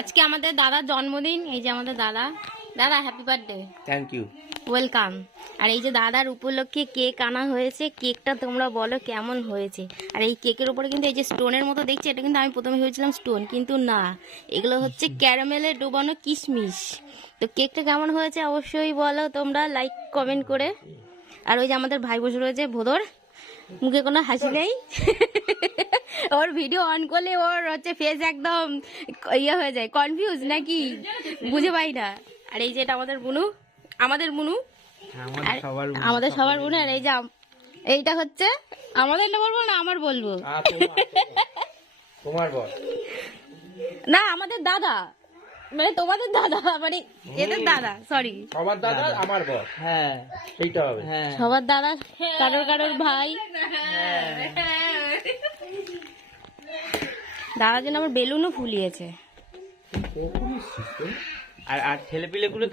আজকে আমাদের দাদার জন্মদিন। এই যে আমাদের দাদা, দাদা happy birthday. Thank you, welcome. আর এই যে দাদার উপলক্ষে কেক আনা হয়েছে, কেকটা তোমরা বলো কেমন হয়েছে। আর এই কেকের উপরে কিন্তু এই যে স্টোনের মতো দেখছি, এটা কিন্তু আমি প্রথমে ভেবেছিলাম স্টোন, কিন্তু না, এগুলো হচ্ছে ক্যারামেলে ডুবানো কিশমিশ। তো কেকটা কেমন হয়েছে অবশ্যই বলো তোমরা লাইক কমেন্ট করে। আর ওই যে আমাদের ভাই বসে রয়েছে ভোদর, মুখে কোনো হাসি নেই। ওর ভিডিও অন করলে ওর হচ্ছে ফেস একদম ইয়ে হয়ে যায়, কনফিউজ নাকি বুঝে পাই না। আর এই যে এটা আমাদের বুনু, আমাদের বুনু, আমাদের সবার বুনু। আর এই যে এইটা হচ্ছে আমাদের না, বলবো না আমার বলবো, তোমার বল না আমাদের দাদা, মানে তোমাদের দাদা, মানে এদের দাদা, সরি সবার দাদা আমার বল। হ্যাঁ সেইটা হবে, সবার দাদা, কারোর কারোর ভাই। দাদার জন্য আমার বেলুনও ফুলিয়েছে। আর ছেলে পিলে গুলো